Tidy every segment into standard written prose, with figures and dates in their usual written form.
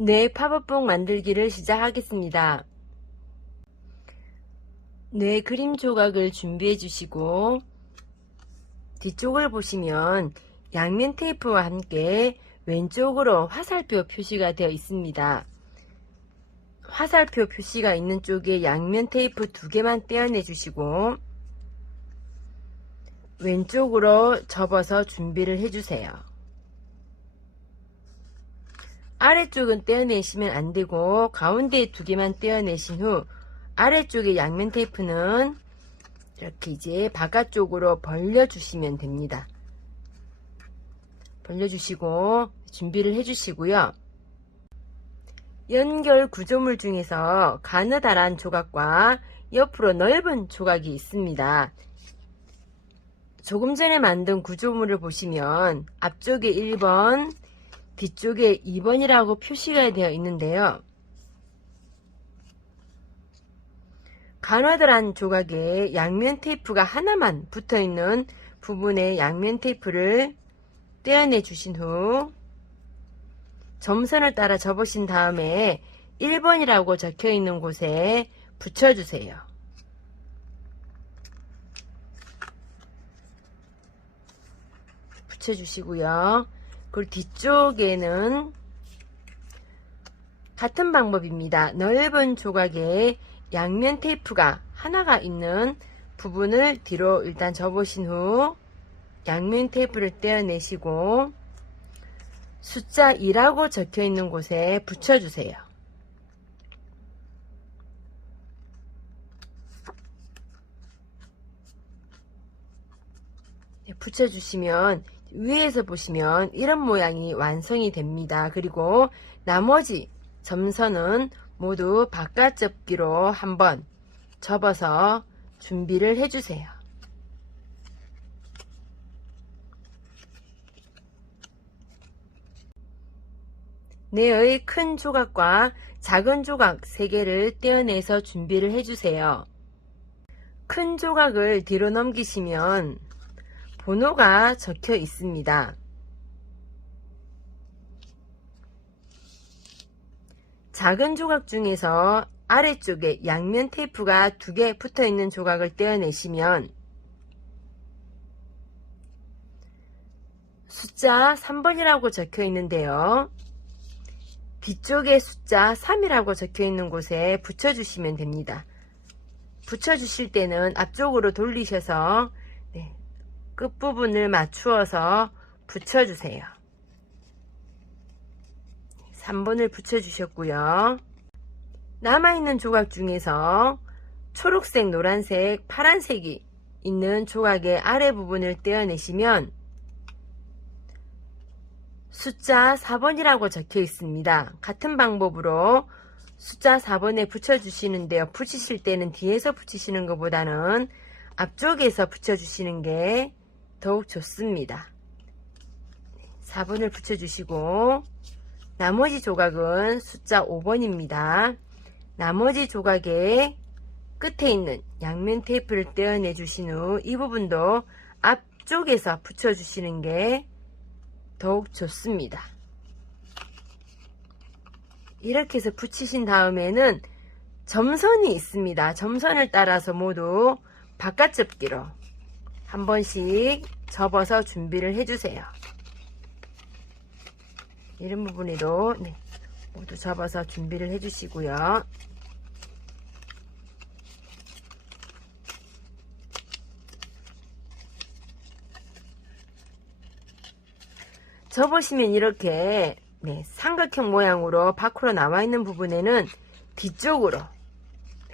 뇌 팝업북 만들기를 시작하겠습니다. 뇌 그림 조각을 준비해 주시고 뒤쪽을 보시면 양면 테이프와 함께 왼쪽으로 화살표 표시가 되어 있습니다. 화살표 표시가 있는 쪽에 양면 테이프 2개만 떼어내 주시고 왼쪽으로 접어서 준비를 해주세요. 아래쪽은 떼어내시면 안되고 가운데 2개만 떼어내신 후 아래쪽의 양면 테이프는 이렇게 이제 바깥쪽으로 벌려주시면 됩니다. 벌려주시고 준비를 해주시고요. 연결 구조물 중에서 가느다란 조각과 옆으로 넓은 조각이 있습니다. 조금 전에 만든 구조물을 보시면 앞쪽에 1번, 뒤쪽에 2번이라고 표시가 되어 있는데요. 가느다란 조각에 양면 테이프가 하나만 붙어있는 부분에 양면 테이프를 떼어내 주신 후 점선을 따라 접으신 다음에 1번이라고 적혀 있는 곳에 붙여주세요. 붙여주시고요. 그리고 뒤쪽에는 같은 방법입니다. 넓은 조각에 양면 테이프가 하나가 있는 부분을 뒤로 일단 접으신 후 양면 테이프를 떼어내시고 숫자 2라고 적혀 있는 곳에 붙여주세요. 붙여주시면 위에서 보시면 이런 모양이 완성이 됩니다. 그리고 나머지 점선은 모두 바깥 접기로 한번 접어서 준비를 해주세요. 뇌의 큰 조각과 작은 조각 3개를 떼어내서 준비를 해주세요. 큰 조각을 뒤로 넘기시면 번호가 적혀 있습니다. 작은 조각 중에서 아래쪽에 양면 테이프가 2개 붙어 있는 조각을 떼어내시면 숫자 3번이라고 적혀 있는데요. 뒤쪽에 숫자 3이라고 적혀 있는 곳에 붙여주시면 됩니다. 붙여주실 때는 앞쪽으로 돌리셔서 끝부분을 맞추어서 붙여주세요. 3번을 붙여주셨고요. 남아있는 조각 중에서 초록색, 노란색, 파란색이 있는 조각의 아래 부분을 떼어내시면 숫자 4번이라고 적혀 있습니다. 같은 방법으로 숫자 4번에 붙여주시는데요. 붙이실 때는 뒤에서 붙이시는 것보다는 앞쪽에서 붙여주시는 게 더욱 좋습니다. 4번을 붙여주시고 나머지 조각은 숫자 5번입니다. 나머지 조각의 끝에 있는 양면 테이프를 떼어내 주신 후 이 부분도 앞쪽에서 붙여주시는 게 더욱 좋습니다. 이렇게 해서 붙이신 다음에는 점선이 있습니다. 점선을 따라서 모두 바깥 접기로 한 번씩 접어서 준비를 해주세요. 이런 부분에도 모두 접어서 준비를 해주시고요. 접으시면 이렇게 삼각형 모양으로 밖으로 나와 있는 부분에는 뒤쪽으로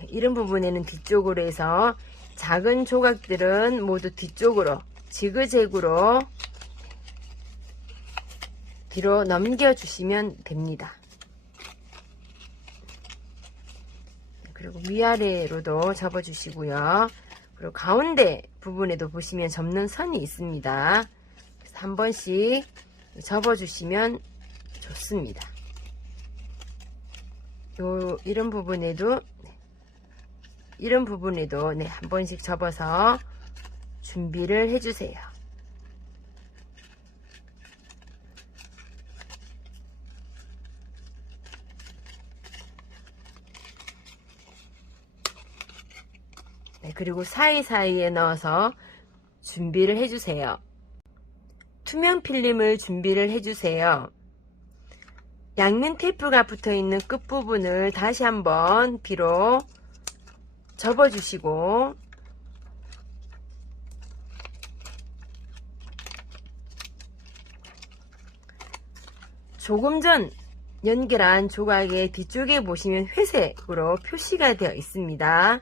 이런 부분에는 뒤쪽으로 해서 작은 조각들은 모두 뒤쪽으로 지그재그로 뒤로 넘겨주시면 됩니다. 그리고 위아래로도 접어주시고요. 그리고 가운데 부분에도 보시면 접는 선이 있습니다. 그래서 한 번씩 접어주시면 좋습니다. 이런 부분에도 한 번씩 접어서 준비를 해주세요. 네, 그리고 사이사이에 넣어서 준비를 해주세요. 투명 필름을 준비를 해주세요. 양면 테이프가 붙어있는 끝부분을 다시 한번 비로 접어주시고 조금 전 연결한 조각의 뒤쪽에 보시면 회색으로 표시가 되어 있습니다.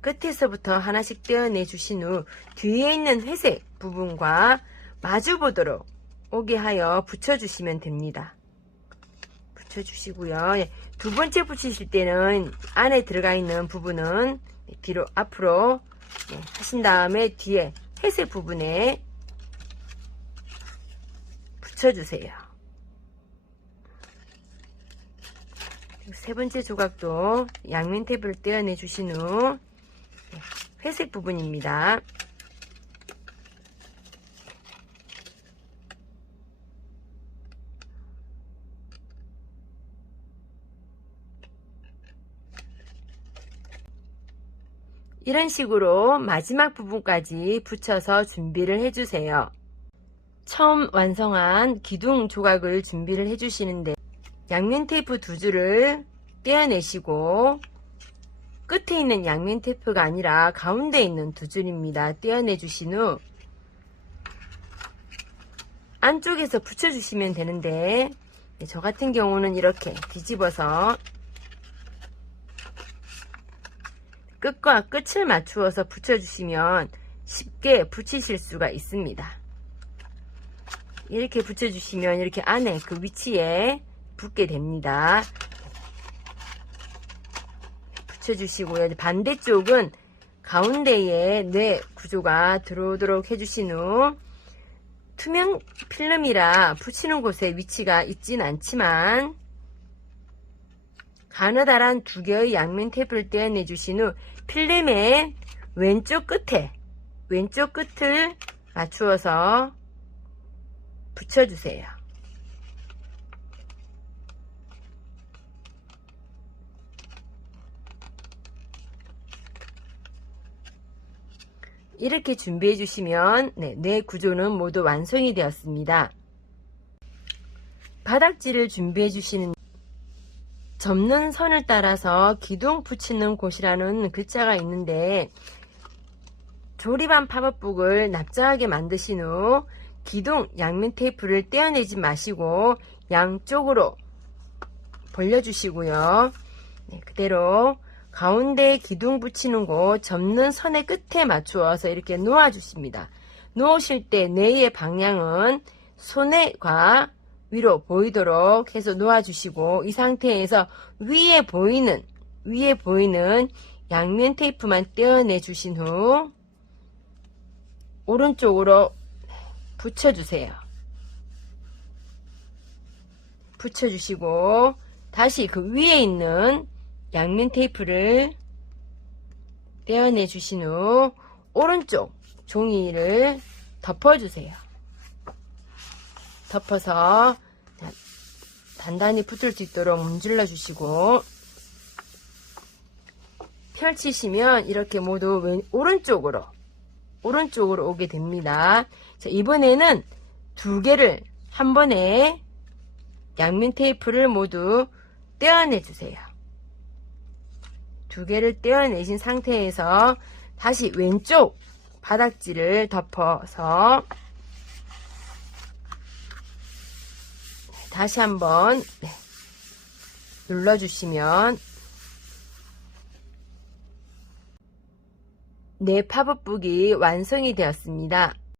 끝에서부터 하나씩 떼어내 주신 후 뒤에 있는 회색 부분과 마주 보도록 오게 하여 붙여주시면 됩니다. 붙여주시고요. 두 번째 붙이실 때는 안에 들어가 있는 부분은 뒤로 앞으로 하신 다음에 뒤에 회색 부분에 붙여주세요. 세 번째 조각도 양면 테이프를 떼어내 주신 후 회색 부분입니다. 이런 식으로 마지막 부분까지 붙여서 준비를 해주세요. 처음 완성한 기둥 조각을 준비를 해주시는데 양면 테이프 두 줄을 떼어내시고 끝에 있는 양면 테이프가 아니라 가운데 있는 두 줄입니다. 떼어내 주신 후 안쪽에서 붙여주시면 되는데 저 같은 경우는 이렇게 뒤집어서 끝과 끝을 맞추어서 붙여주시면 쉽게 붙이실 수가 있습니다. 이렇게 붙여주시면 이렇게 안에 그 위치에 붙게 됩니다. 붙여주시고요. 반대쪽은 가운데에 뇌 구조가 들어오도록 해주신 후 투명 필름이라 붙이는 곳에 위치가 있진 않지만 가느다란 두 개의 양면 테이프를 떼어내 주신 후 필름의 왼쪽 끝을 맞추어서 붙여주세요. 이렇게 준비해 주시면 뇌 구조는 모두 완성이 되었습니다. 바닥지를 준비해 주시는 접는 선을 따라서 기둥 붙이는 곳이라는 글자가 있는데 조립한 팝업북을 납작하게 만드신 후 기둥 양면 테이프를 떼어내지 마시고 양쪽으로 벌려주시고요. 그대로 가운데 기둥 붙이는 곳 접는 선의 끝에 맞추어서 이렇게 놓아주십니다. 놓으실 때 뇌의 방향은 손과 위로 보이도록 해서 놓아주시고 이 상태에서 위에 보이는 양면 테이프만 떼어내 주신 후 오른쪽으로 붙여주세요. 붙여주시고 다시 그 위에 있는 양면 테이프를 떼어내 주신 후 오른쪽 종이를 덮어주세요. 덮어서 단단히 붙을 수 있도록 문질러 주시고 펼치시면 이렇게 모두 오른쪽으로 오게 됩니다. 자, 이번에는 두 개를 한 번에 양면 테이프를 모두 떼어내 주세요. 두 개를 떼어내신 상태에서 다시 왼쪽 바닥지를 덮어서 다시 한번 눌러주시면 뇌 팝업북이 완성이 되었습니다.